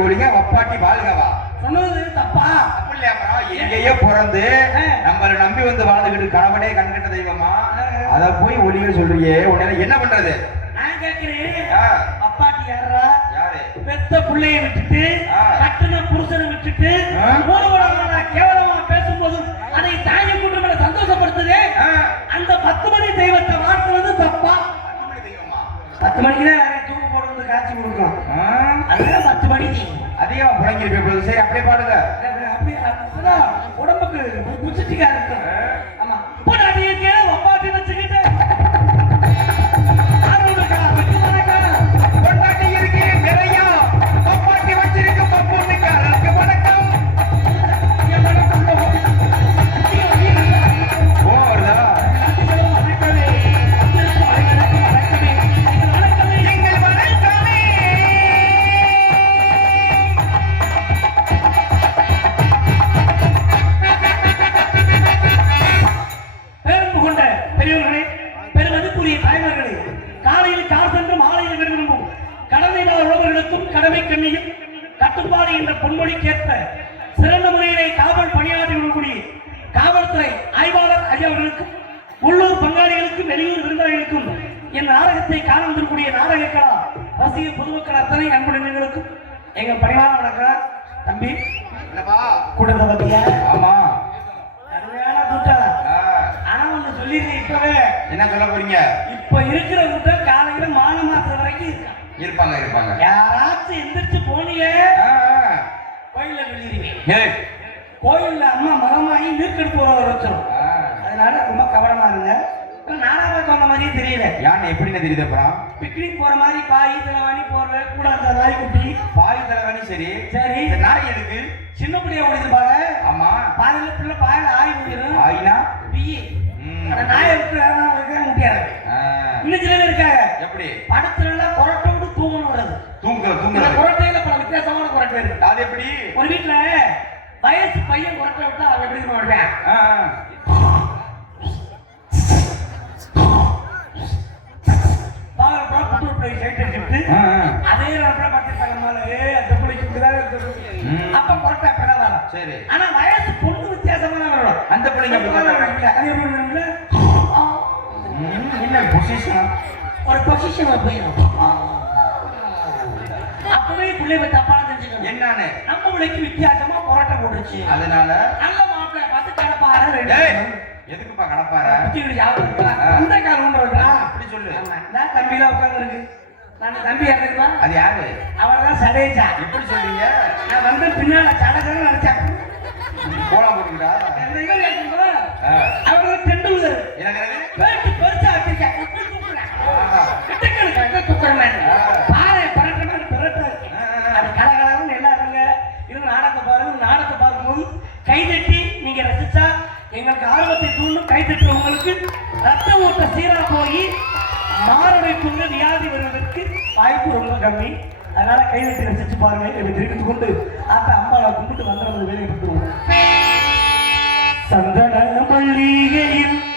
ஒளிங்க வப்பாட்டி வாழ்கவா? சொன்னது தப்பா? அப்படி இல்லையா அப்புறம் எங்கேயோ பிறந்து ஆ. நம்மள நம்பி வந்து வாழ்ந்துகிட்டு கணவனே கண்கண்ட தெய்வமா? அத போய் சொல்றியே உடனே என்ன பண்றது? நான் கேட்கிறேன். அப்பாட்டி யாரா யாரு? பெத்த புள்ளைய விட்டுட்டு. கட்டுன புருஷனை விட்டுட்டு கேவலமா பேசும்போதும் அதை தாயை குடும்பங்களை சந்தோஷப்படுத்துதே. ஆ, அந்த பத்து மணி தெய்வத்தை வாழ்த்துறது தப்பா? பத்து மணிக்கு தான் போடுறது காட்சி கொடுக்கும் அதுதான் பத்து மணி அதிகமா புழங்கிருப்பேன் சரி அப்படியே பாடுங்க அப்படி அப்பதான் உடம்புக்கு குச்சிட்டிக்கா இருக்கு ஆமா இப்போ ஆமா. அருமையான கூட்டம் ஆனா ஒண்ணு சொல்லிருக்கேன் இப்பவே. என்ன சொல்ல போறீங்க? இப்ப இருக்கிற கூட்டம் காலையில மான மாசம் வரைக்கும் இருக்கான் இருப்பாங்க இருப்பாங்க. யாராச்சும் எந்திரிச்சு போனீங்க. கோயில்ல சொல்லிருவேன். ஏய், கோயில்ல அம்மா மகமாயி நீர்க்கெடுப்பு ஆ. அதனால ரொம்ப கவனமா இருங்க. நானாவே சொன்ன மாதிரியே தெரியல. யானை எப்படின்னு தெரியுது அப்புறம்? பிக்னிக் போற மாதிரி பாய் தலைவாணி போற கூட அந்த நாய்க்குட்டி பாய் தலைவனி சரி. சரி. இந்த நாய் எதுக்கு? சின்ன பிள்ளைய ஓடிச்சிருப்பாங்க ஆமா. பாதையில பிள்ளை பாயில ஆய் போயிடும் ஆயினா? ம், அந்த நாயை விட்டு வேற வைக்க முடியாது. இன்னும் சில பேர் இருக்காங்க. எப்படி? படத்துல எல்லாம் கொரட்டை விட்டு தூங்கணும் வருது தூங்குற இந்த தூங்குறது. குரட்டையில பல வித்தியாசமான குரட்டை இருக்கு. அது எப்படி? ஒரு வீட்ல வயசு பையன் குரட்டை விட்டா அவன் எப்படி தெரியுமா சரி. ஆனா வயசு பொண்ணு வித்தியாசமா தான் வரும். அந்த பிள்ளைங்க என்ன பொசிஷன் ஒரு பொசிஷன் போயிடும் அப்பவே பிள்ளைய தப்பான தெரிஞ்சுக்கணும். என்னன்னு நம்ம பிள்ளைக்கு வித்தியாசமா குரட்டை போட்டுச்சு அதனால? நல்ல மாப்பிள்ளை பார்த்து கிடப்பாரு. எதுக்குப்பா கடப்பார. அந்த காலம்? அப்படி சொல்லு. தம்பிலாம் உட்கார்ந்திருக்கு. நான் தம்பி யார் தெரியுமா? அது யாரு? அவர்தான் சடேஜா. எப்படி சொல்றீங்க? நான் வந்து பின்னால சடஜன்னு நினைச்சேன். கோலம் போட்டுக்கிட்டா இந்த இவர் பேட்டு பெருசா வச்சிருக்கேன். பாறை மாதிரி அது கலகலன்னு எல்லாருங்க இருங்க. நாடகத்தை பாருங்க. நாடகத்தை பார்க்கும்போது கைதட்டி நீங்க ரசிச்சா எங்களுக்கு ஆர்வத்தை தூண்டும் கைதட்டு ரத்த ஓட்ட சீரா போய் மாரடைப்புங்க வியாதி வருவதற்கு வாய்ப்பு ரொம்ப கம்மி அதனால கைதட்டி ரசிச்சு பாருங்க என்று தெரிவித்துக் கொண்டு ஆத்த அம்பாவை கும்பிட்டு வந்துடுறது வேலையை விட்டுருவோம் சந்தன மல்லிகையில்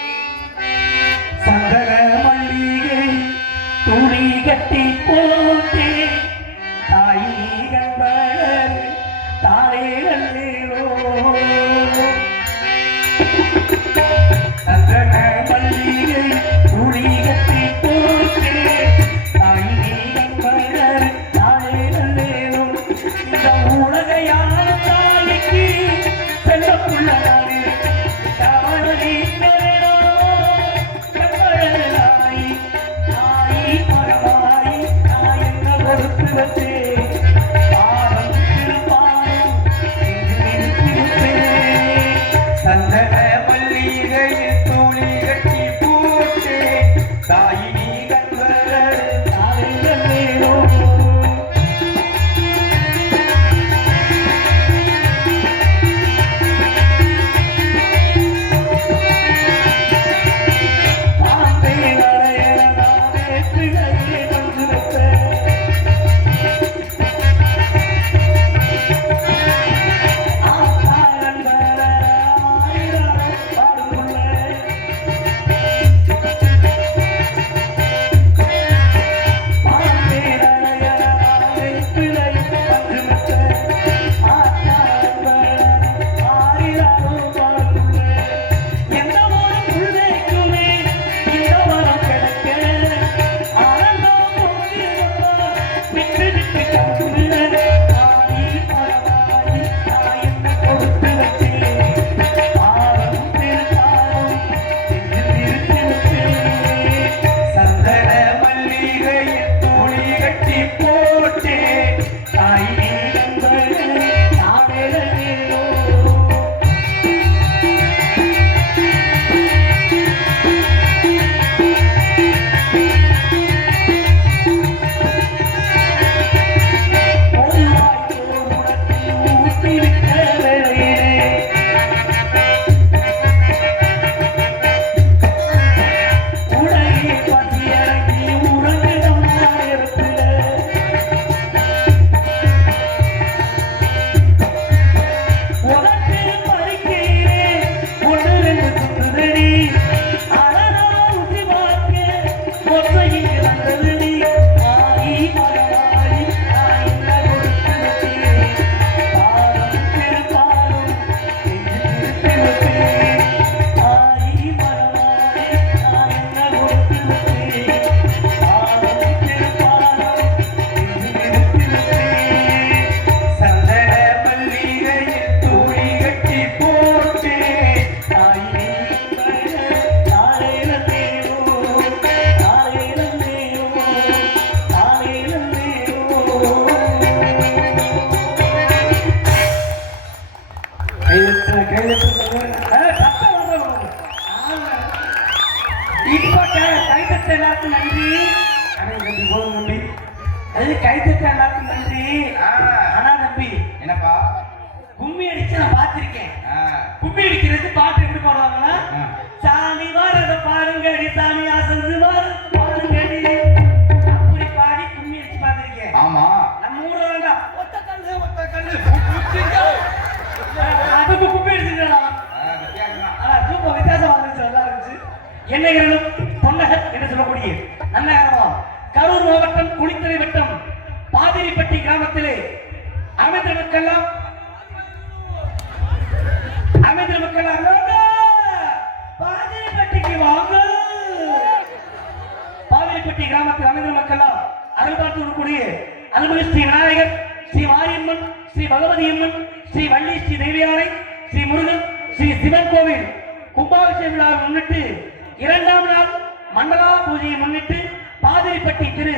பூஜையை முன்னிட்டு Pathiripatti Thiru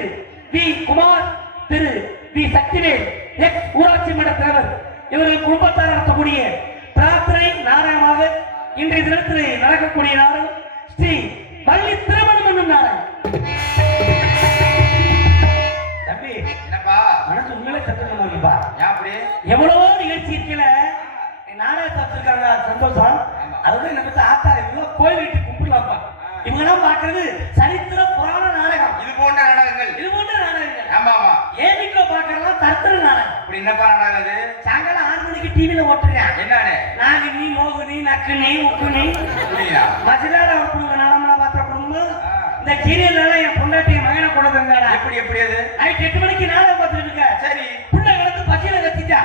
V. Kumar Thiru V. Sakthivel ex. ஊராட்சி மன்ற தலைவர். இவர்கள் குடும்பத்தார் நடத்தக்கூடிய பிரார்த்தனை நாடகமாக இன்றைய தினத்தில் நடக்கக்கூடிய நாடகம் ஸ்ரீ வள்ளி திருமணம் என்னும் நாடகம் தம்பி என்னப்பா? மனசு உண்மையிலே சத்தம் அப்படி? எவ்வளவோ நிகழ்ச்சி இருக்கல நாடகத்தை வச்சிருக்காங்க சந்தோஷம். அதுதான் நம்ம ஆத்தா இவங்க கோயில் வீட்டு கும்பிடலாம்ப்பா. இவங்கெல்லாம் பார்க்கறது சரித்திர புராண நாடகம். இது போன்ற நாடகங்கள். இது போன்ற நாடகங்கள். ஆமா ஆமா. ஏன் வீட்டுல பார்க்கறதெல்லாம் தரித்திர நாடகம்? இப்படி என்னப்பா நாடகம் அது சாயங்காலம் ஆறு மணிக்கு டிவியில ஓட்டுறேன் என்னன்னு? நாகினி மோகினி நக்கினி உக்குனி புரியல மசிலாட குடும்ப நாளமெல்லாம் பார்த்த குடும்பம். இந்த சீரியல்ல எல்லாம் என் பொண்டாட்டி என் மகனை கொண்டு வந்தாடா. எப்படி எப்படி அது? நைட் எட்டு மணிக்கு நாடகம் பார்த்துட்டு இருக்க. சரி. பிள்ளை கிடந்து பசியில கத்திட்டா.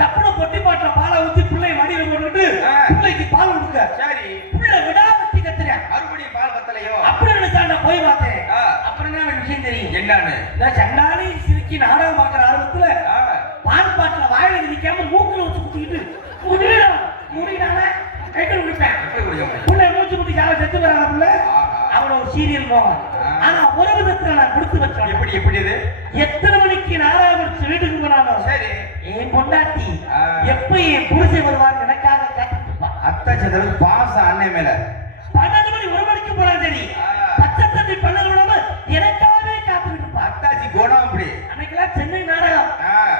தப்புன பொட்டி பாட்டில பாலை ஊத்தி பிள்ளைய மடியில போட்டுட்டு. பிள்ளைக்கு பால் கொடுக்க. சரி. பிள்ளை விடாமத்தி என்னன்னு? இந்த சண்டாளி சிரிக்கி நாடகம் பார்க்குற ஆர்வத்துல பால் பாட்டில வாயில நிக்காம மூக்குல வச்சு குத்திக்கிட்டு முடியல முடியல கைட்டு குடிப்பேன் எப்படி குடிக்க முடியும் பிள்ளை மூச்சு குட்டி சாவ செத்து வராங்க பிள்ளை. ஆஹா. அவள ஒரு சீரியல் போவான் ஆ. ஆனா ஒரு விதத்துல நான் கொடுத்து வச்சேன். எப்படி எப்படி இது? எத்தனை மணிக்கு முடிச்சு வீட்டுக்கு போனாலும் சரி. என் பொண்டாட்டி. எப்ப என் புருஷன் வருவார் எனக்காக காத்துட்டு அத்தை சந்திரன் பாசம் அண்ணன் மேல. பன்னெண்டு மணி ஒரு மணிக்கு சரி. பச்சை தண்ணி பன்னெண்டு அத்தாச்சி குணம் அப்படி. அன்னைக்கெல்லாம் சென்னை நாடகம்.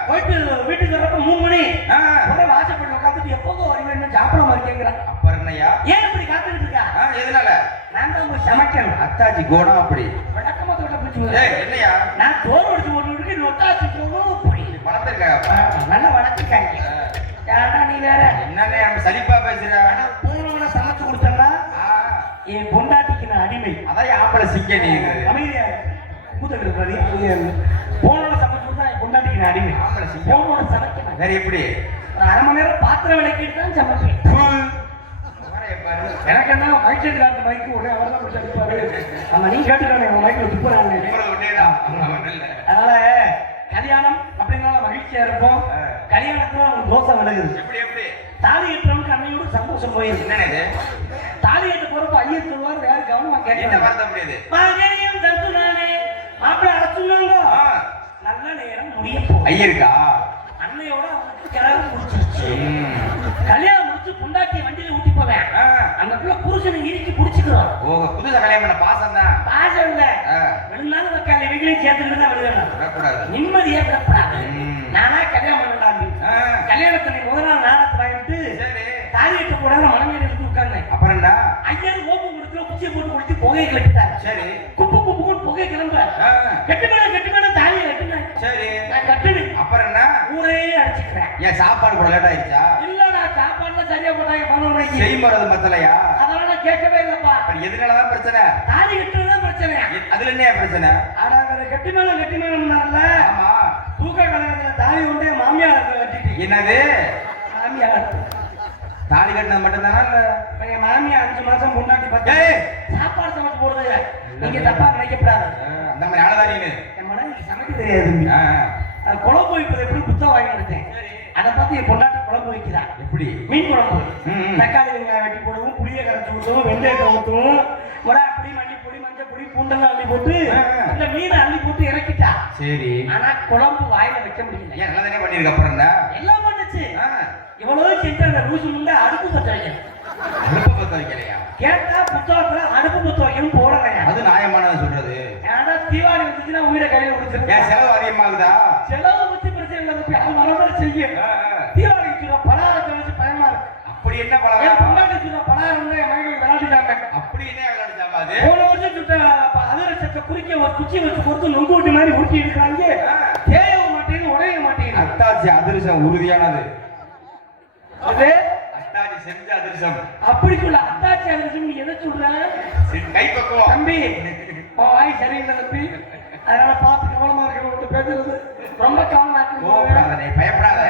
போயிட்டு வீட்டுக்கு வரப்ப மூணு மணி. உடனே வாசப்பட்டு உட்காந்துட்டு எப்போதோ வருவேன் சாப்பிடாம இருக்கேங்கிறான். அப்புறம் என்னய்யா? ஏன் இப்படி காத்துக்கிட்டு இருக்கா? எதனால? நான் தான் போய் சமைக்கணும். அத்தாச்சி குணம் அப்படி. விளக்கமா தொட்ட பிடிச்சி ஏய் என்னய்யா? நான் சோறு வடிச்சு போட்டு நொட்டாச்சு போகணும் அப்படி வளர்ந்துருக்காப்பா நல்லா வளர்த்துக்காங்க ஏன்னா நீ வேற? என்னன்னு நம்ம சலிப்பா பேசுற? போனவன சமைச்சு கொடுத்தேன்னா என் பொண்டாட்டிக்கு நான் அடிமை. அதான் ஆம்பளை சிக்க நீ அமைதியா அமைதியா இருந்து போனோட சமைச்சு கொடுத்தா என் பொண்டாட்டிக்கு நான் அடிமை. சிங்க போனோட சமைக்கணும். வேற எப்படி? ஒரு அரை மணி நேரம் பாத்திரம் விளக்கிட்டு தான் சமைப்பேன். எனக்கு என்ன மைக்கெட் காட்டு மைக்கு உடனே அவர் தான் அடிப்பாரு. ஆமா நீ கேட்டுக்கானே உன் மைக்கில் துப்புறாங்க. அதனால கல்யாணம் அப்படின்னால மகிழ்ச்சியா இருப்போம். கல்யாணத்துல ஒரு தோசை விலகுது எப்படி எப்படி? தாலி கட்டுறவனுக்கு அன்னையோடு சந்தோஷம் போயிருது என்னன்னு தாலி கட்ட போறப்ப ஐயர் சொல்லுவார் வேற கவனமா கேட்க வார்த்தை மகனையும் தந்து நானே மாப்பிள்ளை அழைச்சுனாங்க ஆ, முடிய போகுது ஐயருக்கா? அன்னையோட கிழவு முடிச்சிருச்சு. கல்யாணம் முடிச்சு பொண்டாட்டி வண்டியில ஊட்டி போவேன். அந்த பிள்ளை புருஷனை இறுக்கி பிடிச்சிக்கிறோம். ஓ புதுசா கல்யாணம் பண்ண பாசம் தான். பாசம் இல்ல. விழுந்தாலும் வைக்கால சேர்த்துக்கிட்டு தான் விடக்கூடாது. நிம்மதியே விடப்படாது. நானா கல்யாணம் பண்ணலாம். கல்யாணத்தை முதல் நாள் நேரத்தை வாங்கிட்டு சரி. தாலி கட்ட போடாத மனமேல இருந்து உட்கார்ந்தேன். அப்புறம் ஐயர் ஓப்பம் கொடுத்துல குச்சியை போட்டு குடிச்சு புகையை கிளப்பிட்டாரு. சரி. குப்பு குப்புன்னு புகை கிளம்ப ஆ. கட்டு மேல கட்டு மேல தாலியை கட்டுனேன் சரி. நான் கட்டுனேன் அப்புறம் என்ன? ஊரே அடிச்சுக்கிறேன். ஏன் சாப்பாடு கூட லேட் ஆயிடுச்சா? இல்ல நான் சாப்பாடுல சரியா போட்டாங்க மணிக்கு செய்முறது பத்தலையா? அதெல்லாம் நான் கேட்கவே இல்லப்பா. எதுனாலதான் பிரச்சனை? தாலி கட்டுறதுதான் பிரச்சனை. அதுல என்ன பிரச்சனை? ஆனா வேற கட்டி மேல கட்டி தூக்க கலகத்துல தாலி உண்டே மாமியார் கட்டிட்டு என்னது? மாமியார். தாலி கட்டினது மட்டும்தானா இல்ல? என் மாமியார் அஞ்சு மாசம் முன்னாடி பார்த்தா சாப்பாடு சமைச்சு போடுறது. நீங்க தப்பா நினைக்கப்படாது. அந்த மாதிரி ஆளதான் நீனு. என் மனைவி சமைக்க தெரியாது. குழம்பு வைப்பது எப்படி புத்தகம் வாங்கி எடுத்தேன் அதை பார்த்து என் பொண்டாட்டி குழம்பு வைக்கிறா எப்படி? மீன் குழம்பு. தக்காளி வெங்காயம் வெட்டி போடுவோம் புளியை கரைச்சி ஊற்றுவோம் வெந்தயத்தை ஊற்றுவோம் மிளகா பொடி மல்லி பொடி மஞ்சள் பொடி பூண்டெல்லாம் அள்ளி போட்டு. இந்த மீனை அள்ளி போட்டு இறக்கிட்டா? சரி. ஆனா குழம்பு வாயில வைக்க முடியல. ஏன் நல்லா தானே பண்ணிருக்க அப்புறம் எல்லாம் பண்ணுச்சு. ஆ, எவ்வளவு செஞ்சு அந்த லூசு முண்டை அடுப்பு பத்த வைக்கணும் அடுப்பை பத்த வைக்கலையா கேட்டா புத்தகத்துல அடுப்பு பத்த வைக்கணும் அது நியாயமானது சொல்றது. ஏன்னா தீபாவளி வந்துச்சுன்னா உயிரை கையில ஏன் கொடுத்துருக்கேன் செலவு அதிகமாகுதா செலவு பத்தி பிரச்சனை இல்லை அது ஆ, ஆ. தீபாவளிக்கு சொல்ல பலகாரத்தை வச்சு பயமா இருக்கு. அப்படி என்ன என் பலகாரம்? பொண்டாட்டி சொல்ல பலகாரம் தான் என் மகன் விளையாடிட்டாங்க. அப்படி என்ன விளையாடுச்சாமா அது? போன வருஷம் சுட்ட அதிரசத்தை குறிக்க ஒரு குச்சி வச்சு கொடுத்து நொங்கு ஊட்டி மாதிரி உருட்டி எடுக்கிறாங்க ஆ. தேய மாட்டேங்குது உடைய மாட்டேங்குது. அத்தாச்சி அதிர்ஷ்டம் உறுதியானது. அது அத்தாச்சி செஞ்ச அதிர்ஷ்டம் அப்படி சொல்ல அத்தாச்சி அதிரசம் நீ எதை சொல்ற? கை பக்குவம். தம்பி உன் வாய் சரியில்லை தம்பி. அதனால பார்த்து கவனமா இருக்கிற பேசுறது. ரொம்ப கவனமா இருக்கணும் நீ பயப்படாத.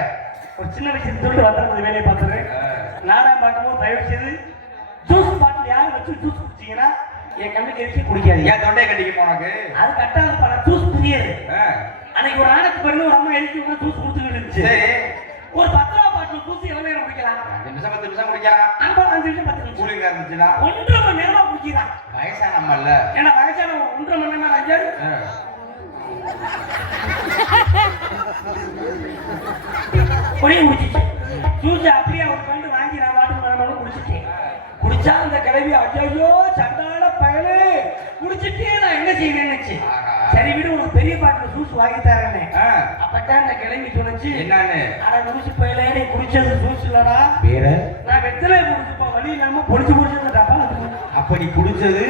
ஒரு சின்ன விஷயம் சொல்லிட்டு வந்துடுறது வேலையை பார்த்துறேன் ஆ. நாடகம் பார்க்கும்போது தயவு செய்து ஜூஸ் பாட்டில் யாரும் வச்சு ஜூஸ் குடிச்சீங்கன்னா என் கண்ணுக்கு எரிச்சு குடிக்காதீங்க. ஏன் தொண்டை கட்டிக்குமா உனக்கு அது கட்டாத பல ஜூஸ் புரியாது. அன்னைக்கு ஒரு ஆணுக்கு பிறகு ஒரு அம்மா எழுதி ஜூஸ் கொடுத்துக்கிட்டு இருந்துச்சு. ஒரு பத்து ரூபா பாட்டில் ஜூஸ் எவ்வளவு நேரம் குடிக்கலாம்? அஞ்சு நிமிஷம் பத்து நிமிஷம் குடிக்கலாம் ஐம்பது அஞ்சு நிமிஷம் பத்து நிமிஷம். கூலிங்கா இருந்துச்சுன்னா? ஒன்றரை மணி நேரமா குடிக்கிறான் வயசான நம்மல்ல ஏன்னா வயசான ஒன்றரை மணி நேரம் ஜூஸ் அப்படியே அவர் பண்ணி வாங்கி நான் வாட்டு குடிச்சிட்டேன். குடிச்சா அந்த கிளவி ஐயோ சண்டால பயலே. குடிச்சிட்டே நான் என்ன செய்வேன்னு. சரி விடு உனக்கு பெரிய பாட்டில் ஜூஸ் வாங்கி தரேன்னு. அப்பதான் அந்த கிளவி சொன்னுச்சு என்னன்னு? அட லூசு பயலே நீ குடிச்சது ஜூஸ் இல்லடா. வேற? நான் வெத்தலை குடிச்சுப்பா வழி இல்லாம பொடிச்சு பொடிச்சு டப்பா அப்ப நீ குடிச்சது?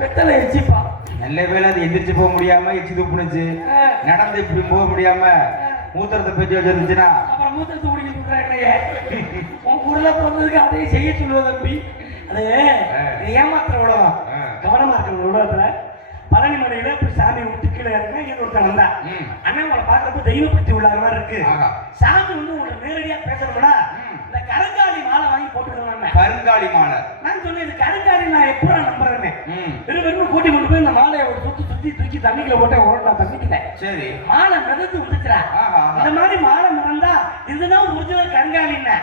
வெத்தலை எரிச்சிப்பா. நல்ல வேளை அது எந்திரிச்சு போக முடியாம எச்சி துப்புனுச்சு நடந்து இப்படி போக முடியாம மூத்திரத்தை பேச்சு வச்சிருந்துச்சுன்னா? அப்புறம் மூத்தத்தை குடிக்க சொல்றாங்க உன் ஊர்ல பிறந்ததுக்கு அதையும் செய்ய சொல்லுவது தம்பி. அது இது ஏமாத்துற உலகம். கவனமா இருக்கிற உலகத்துல. பழனி மலையில சாமி விட்டு கீழே இறங்க இங்க ஒருத்தன் வந்தா. அண்ணன் உங்களை பார்க்கறப்ப தெய்வ உள்ளாத மாதிரி இருக்கு. சாமி வந்து உங்களை நேரடியா பேசணும்னா ம். இந்த கருங்காலி மாலை வாங்கி போட்டுக்கணும் கருங்காலி மாலை. நான் சொன்னேன் இது கருங்காலி நான் எப்போ நம்புறேன்னு. ம். வெறும் கூட்டி கொண்டு போய் இந்த மாலையை ஒரு சுத்தி சுத்தி தூக்கி தண்ணிக்குள்ள போட்டு நான் தண்ணிக்கல சரி. மாலை மிதந்து ஆஹா. இந்த மாதிரி மாலை மிதந்தா இதுதான் ஒரிஜினல் கருங்காலின்னு.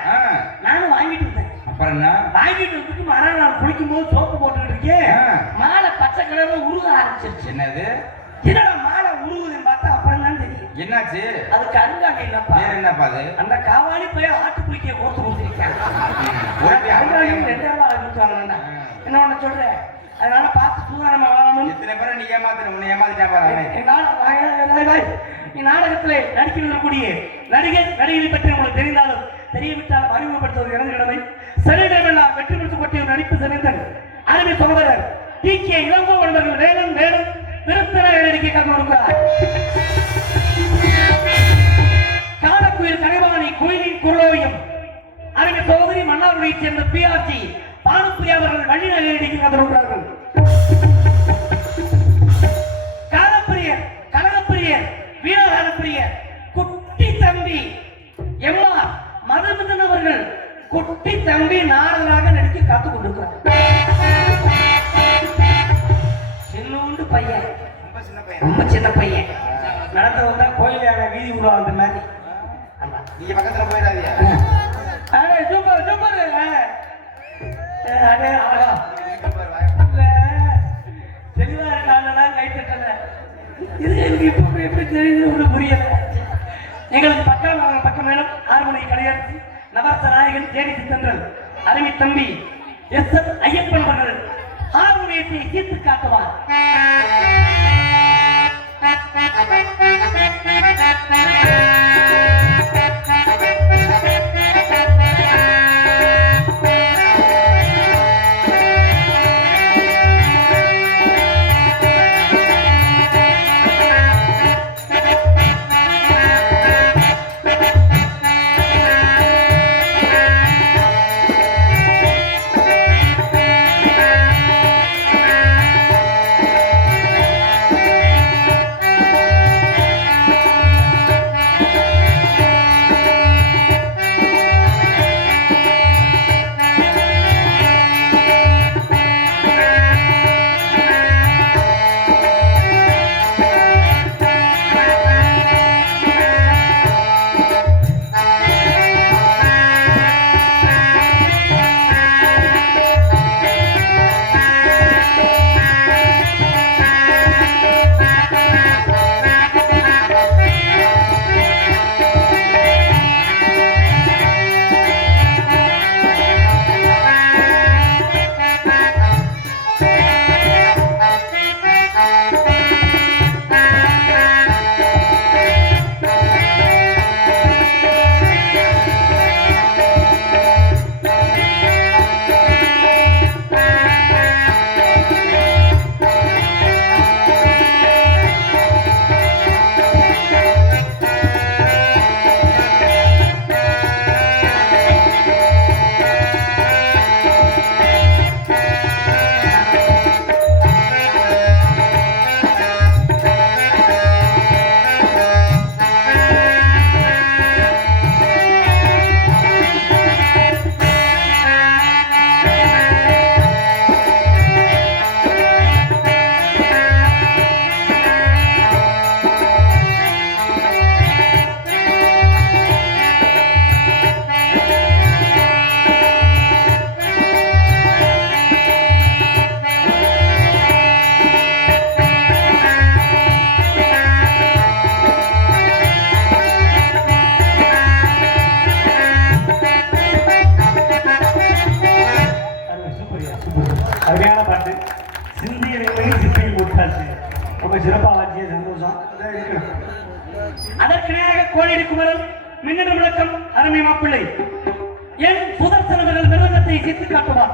நானும் வாங்கிட்டு இருந்தேன் அப்புறம் என்ன? வாங்கிட்டு வந்துட்டு மறுநாள் குளிக்கும் போது சோப்பு போட்டுக்கிட்டு இருக்கேன். மாலை பச்சை கலர்ல உருக ஆரம்பிச்சிருச்சு. என்னது? என்னடா மாலை உருகுதுன்னு பார்த்தா அப்புறம் தான் தெரியும் என்னாச்சு? அது கருங்காலி இல்லப்பா. வேற என்னப்பா அது? அந்த காவாலி போய் ஆட்டு புளிக்க கோர்த்து கொடுத்துருக்கேன் ரெண்டாயிரம் ஆரம்பிச்சாங்க என்ன ஒண்ணு சொல்றேன் அதனால பார்த்து சூதானமா வாழணும் எத்தனை பேரை நீ ஏமாத்துற? உன்னை ஏமாத்திட்டா பாரு நாடகத்திலே நடிக்க இருக்கக்கூடிய நடிகை நடிகரை பற்றி உங்களுக்கு தெரிந்தாலும் தெரியவிட்டால் அறிமுகப்படுத்துவது எனது கடமை சரிடமெல்லாம் வெற்றி பெற்று கொட்டிய நடிப்பு சிறந்தன் அருமை சகோதரர் டி. கே. இளங்கோ அவர்கள் மேலும் மேலும் விருத்தன நடிக்கை கலந்து கொடுக்கிறார் காலக்குயில் கலைவாணி கோயிலின் குரலோவியம். அருமை சகோதரி மன்னாருடைய சேர்ந்த பிஆர்ஜி பானுப்பிரியா அவர்கள் வள்ளி நடிகை கலந்து கொடுக்கிறார்கள் காலப்பிரியர் கனகப்பிரியர் வீரகாலப்பிரியர் குட்டி தம்பி எம்மா மதுமிதன் அவர்கள் குட்டி தம்பி நாரதராக நடிக்க கொண்டிருக்கிறார் சின்னூண்டு பையன். ரொம்ப சின்ன பையன்? ரொம்ப சின்ன பையன். நடந்து வந்தா கோயிலான வீதி உருவா அந்த மாதிரி. நீங்க பக்கத்துல போயிடாதீங்க. சூப்பர் சூப்பர் அடே ஆகா தெளிவா இருக்காங்கலாம் கை தட்டல. இது எனக்கு இப்ப எப்படி தெரியுது புரியல. எங்களுக்கு பக்கம் பக்கம் வேணும் ஆறு மணிக்கு கிடையாது நாயகன் தேடி சித்தன்றல் அருமை தம்பி எஸ் எஸ் ஐயப்பன் அவர்கள் ஹார்மோனியத்தை தீர்த்து காட்டுவார். அருமை, சிந்திய நிலைமையில் சித்தியில் போட்டாச்சு ரொம்ப சிறப்பாக வாச்சிய சந்தோஷம் அதான் இருக்கணும். அதற்கிணையாக குமரன் மின்னணு விளக்கம் அருமை மாப்பிள்ளை என் சுதர்சனவர்கள் நிறுவனத்தை சித்து காட்டுவார்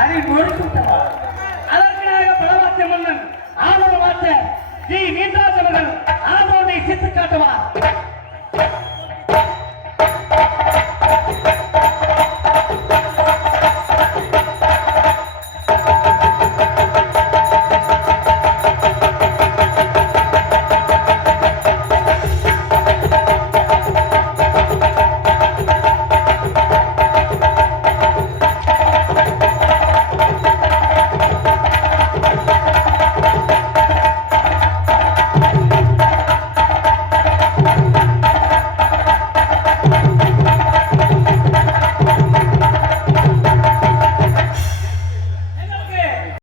அதை ஒழித்துவிட்டவா அதற்காக பலவாத்திய மன்னன் ஆதரவாத்த ஜி நீதாசவர்கள் ஆதரவை சித்து காட்டுவார்.